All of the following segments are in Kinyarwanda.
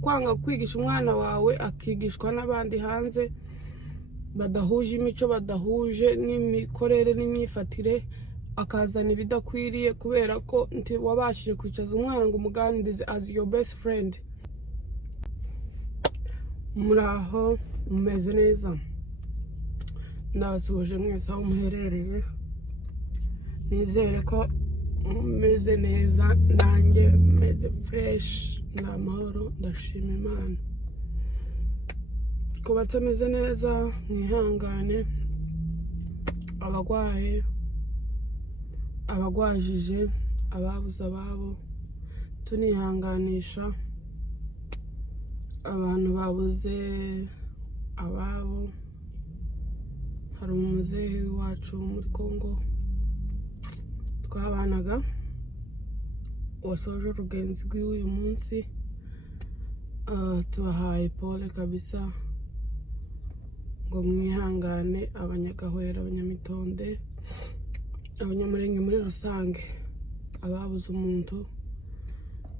kwanga kwigisha umwana wawe akigishwa n'abandi hanze badahuje imico, badahuje n'imikorere n'imyifatire, akazana ibidakwiriye kubera ko wabashije kwicaza umwana ngo umuganirize as your best friend. Muraho, mumeze neza? Ndabasuhuje mwese aho muherereye, nizere ko mumeze neza, nanjye meze fresh, n'amahoro, ndashima Imana. Ku batameze neza mwihangane, abagwaye, abagwajije, ababuze ababo, tunihanganisha abantu babuze ababo. Hari umuzehe wacu muri Congo twabanaga wasoje urugenzi rw'uyu munsi, tubahaye pole kabisa, ngo mwihangane abanyagahwera, abanyamitonde, abanyamurenge muri rusange, ababuze umuntu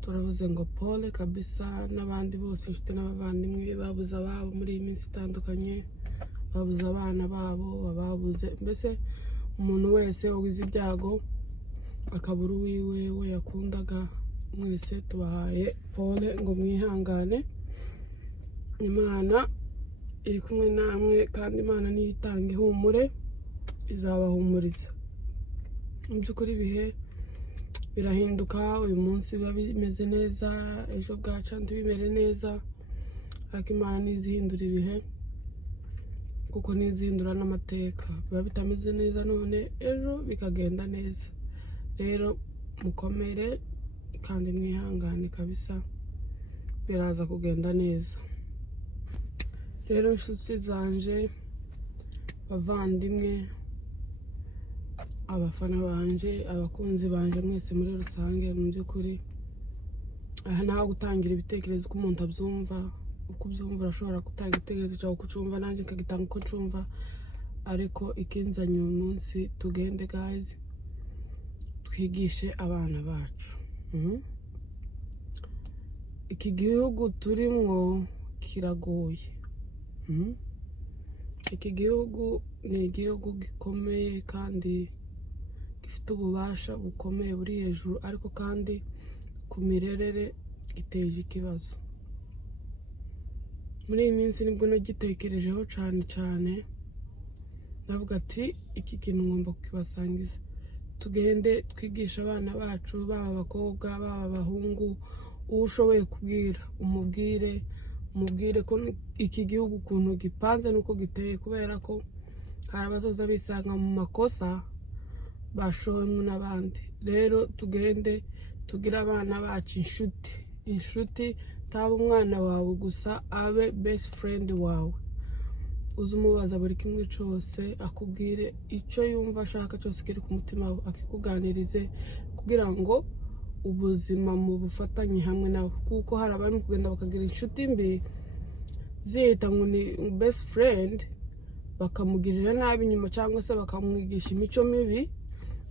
turavuze ngo pole kabisa, n'abandi bose inshuti n'abavandimwe babuze ababo muri iyi minsi itandukanye, babuze abana babo, ababuze mbese umuntu wese ugize ibyago akabura uwiwe we yakundaga, mwese tubahaye pole ngo mwihangane. Imana iri kumwe namwe kandi Imana niyo itanga ihumure, izabahumuriza. Mu by'ukuri ibihe birahinduka, uyu munsi biba bimeze neza, ejo bwaca ntibimere neza, ariko Imana ntizihindura ibihe kuko ntizihindura n'amateka. Biba bitameze neza none ejo bikagenda neza. Rero mukomere kandi mwihangane kabisa, biraza kugenda neza. Rero inshuti zanje, bavandimwe, abafana banje, abakunzi banje mwese muri rusange, mu by'ukuri aha naho gutangira ibitekerezo uko umuntu abyumva. Uko ubyumva urashobora gutanga igitekerezo cyawe uko ucyumva, nanjye nkagitanga uko ncumva, ariko ikinzanye uyu munsi tugende guys, twigishe abana bacu. Iki gihugu turimwo kiragoye. Iki gihugu ni igihugu gikomeye kandi gifite ububasha bukomeye buri hejuru, ariko kandi ku mirerere giteje ikibazo. Muri iyi minsi nibwo nagitekerejeho cyane, ndavuga ati iki kintu ngomba kukibasangiza. Tugende twigisha abana bacu, baba abakobwa baba abahungu, uwo ushoboye kubwira umubwire ko iki gihugu ukuntu gipanze nuko giteye, kubera ko hari abazoza bisanga mu makosa bashowemo n'abandi. Rero tugende tugire abana bacu inshuti, taba umwana wawe gusa, abe best friend wawe, uzi umubaza buri kimwe cyose, akubwire icyo yumva ashaka cyose kiri ku mutima we, akikuganirize kugira ngo ubuzima mu bufatanye hamwe nawe. Kuko hari abantu kugenda bakagira inshuti mbi zihita ngo ni best friend, bakamugirira nabi nyuma, cyangwa se bakamwigisha imico mibi,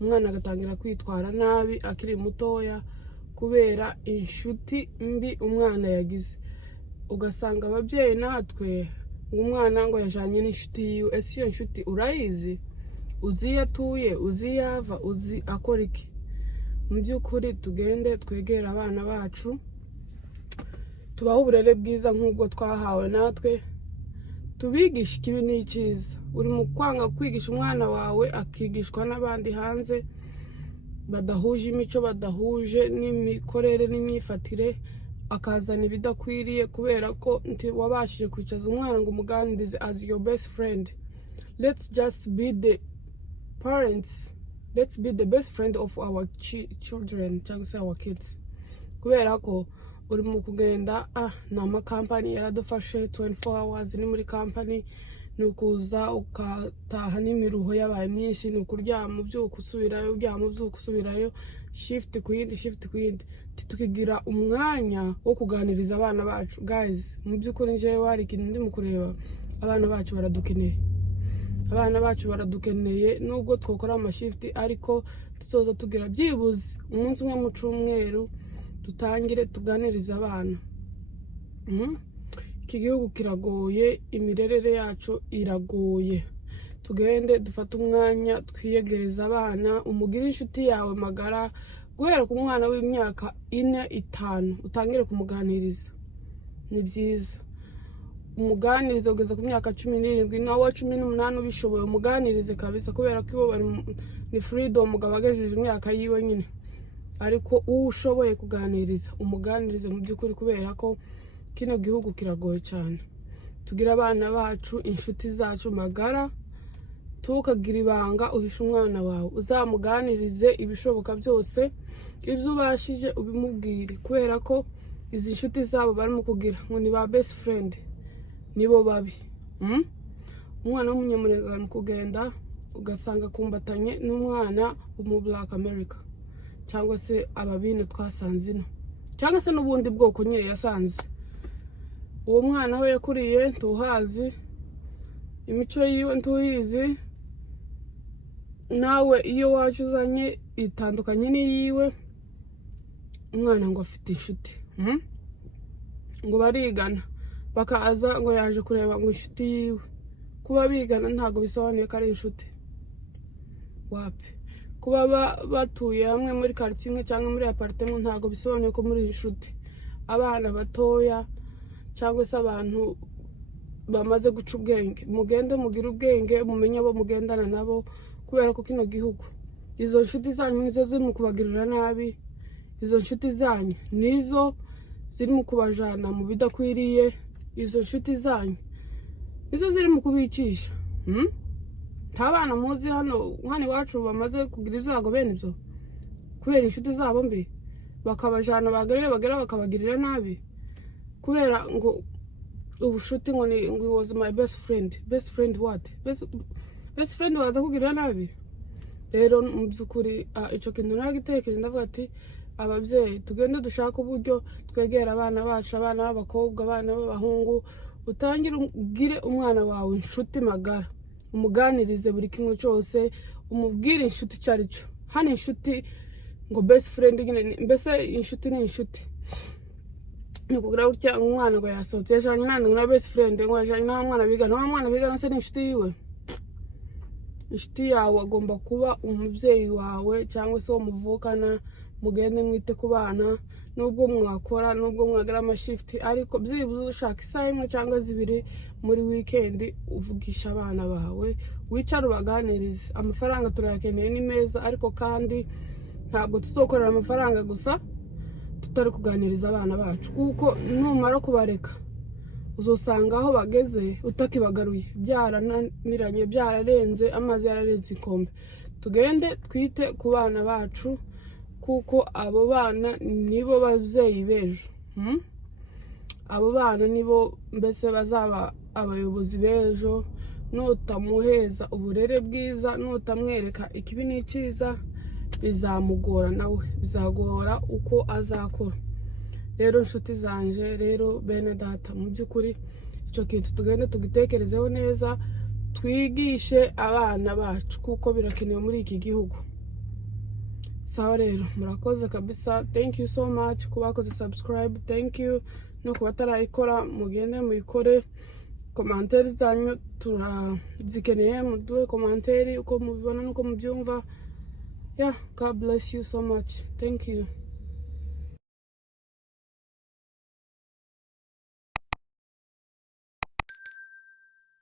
umwana agatangira kwitwara nabi akiri mutoya kubera inshuti mbi umwana yagize. Ugasanga ababyeyi natwe ngo umwana ngo yajanye n'inshuti yiwe, ese iyo nshuti urayizi? Uzi iyo atuye? Uzi iyo ava? Uzi akora iki? Mu by'ukuri tugende twegera abana bacu, tubaho uburere bwiza nk'ubwo twahawe natwe, tubigisha ikibi n'icyiza. Uri mu kwanga kwigisha umwana wawe akigishwa n'abandi hanze badahuje imico, badahuje n'imikorere n'imyifatire, akazana ibidakwiriye kubera ko wabashije kwicaza umwana ngo umuganirize as your best friend. Let's just be the parents, let's be the best friend of our children, cyangwa se our kids. Kubera ko uri mu kugenda ni amakampani yaradufashe 24 hours ni muri kampani, ni ukuza ukataha n'imiruho yabaye myinshi, ni ukuryama ubyuka usubirayo, uryama ubyuka usubirayo, shift ku yindi. Tukigira umwanya wo kuganiriza abana bacu. Guys, mu by'ukuri njyewe hari ikintu ndi mu kureba, abana bacu baradukeneye, nubwo twakora amashifti, ariko tuzoza tugira byibuze umunsi umwe mu cyumweru, tutangire tuganiriza abana. iki gihugu kiragoye, imirerere yacu iragoye. Tugende dufate umwanya twiyegereza abana, umugire inshuti yawe magara guhera ku mwana w'imyaka 4-5 utangire kumuganiriza. Ni byiza umuganirize kugeza ku myaka 17 nawe 18 ubishoboye umuganirize kabisa, kubera ko ibo bari ni freedom ugabagejeje imyaka yiwe nyine, ariko ushoboye kuganiriza umuganirize mu by'ukuri, kubera ko kino gihugu kiragoye cyane. Tugira abana bacu, inshuti zacu magara, tukagira ibanga uhisha umwana wawe, uzamuganirize ibishoboka byose, ibyo ubashije ubimubwire, kubera ko izi inshuti zabo barimo kugira ngo ni ba best friend nibo babi. Umwana w'umunyamurenge mu kugenda ugasanga kumbatanye n'umwana mu Black America, cyangwa se ababino twasanze ino, cyangwa se n'ubundi bwoko nyine yasanze. Uwo mwana we yakuriye tuhazi, imico yiwe ntuyizi, nawe iyo wacu uzanye itandukanye n'iyiwe. Umwana ngo afite inshuti, ngo barigana, bakaza ngo yaje kureba ngo inshuti yiwe. Kuba bigana ntabwo bisobanuye ko ari inshuti, wapi. Kuba batuye hamwe muri quartier imwe cyangwa muri apartment ntabwo bisobanuye ko muri inshuti. Abana batoya cyangwa se abantu bamaze guca ubwenge, mugende mugire ubwenge, mumenye abo mugendana nabo, kubera ko kino gihugu izo nshuti zanyu nizo ziri mu kubagirira nabi, izo nshuti zanyu nizo ziri mu kubajana mu bidakwiriye, izo nshuti zanyu nizo ziri mu kubicisha. Nta bana muzi hano iwacu bamaze kugira ibyago bene ibyo kubera inshuti zabo mbi, bakabajana bagera bakabagirira nabi, kubera ngo ubushuti ngo ni ngo was my best friend. Best friend what? Best friend waza kugirira nabi. Rero mu by'ukuri icyo kintu naragitekereje, ndavuga ati ababyeyi tugende dushaka uburyo twegera abana bacu, abana b'abakobwa, abana b'abahungu, utangire ugire umwana wawe inshuti magara, umuganirize buri kimwe cyose, umubwire inshuti icyo ari cyo. Hano inshuti ngo best friend nyine, mbese inshuti ni inshuti. Nukugira gutya umwana ngo yasohotse yajanye na best friend, ngo yajanye na mwana bigana se ni inshuti yiwe. Inshuti yawe agomba kuba umubyeyi wawe cyangwa se wo muvukana, mugende mwite ku bana, nubwo mwakora, nubwo mwagara amashift, ariko byibuze ushaka isaha imwe cyangwa 2 muri weekend uvugisha abana bawe, wicara ubaganirize. Amafaranga turayakeneye ni meza, ariko kandi ntabwo tuzokorera amafaranga gusa tutari kuganiriza abana bacu, kuko numara kubareka uzosanga aho bageze utakibagaruye, byarananiranye, byararenze, amazi yararenze inkombe. Tugende twite ku bana bacu, kuko abo bana nibo babyeyi bejo. Abo bana nibo mbese bazaba abayobozi bejo. Nutamuheza uburere bwiza, nutamwereka ikibi n'icyiza, bizamugora nawe, bizagora uko azakora. Rero inshuti zanje, rero bene data, mu by'ukuri icyo kintu tugende tugitekerezeho neza, twigishe abana bacu, kuko birakenewe muri iki gihugu. Sawa rero, murakoze kabisa. Thank you so much kubakoze subscribe, thank you. No kubatarayikora mugende muyikore. Commentaire zanyu turazikeneye, muduhe commentaire uko mubibona nuko mubyumva. Yeah, God bless you so much. Thank you.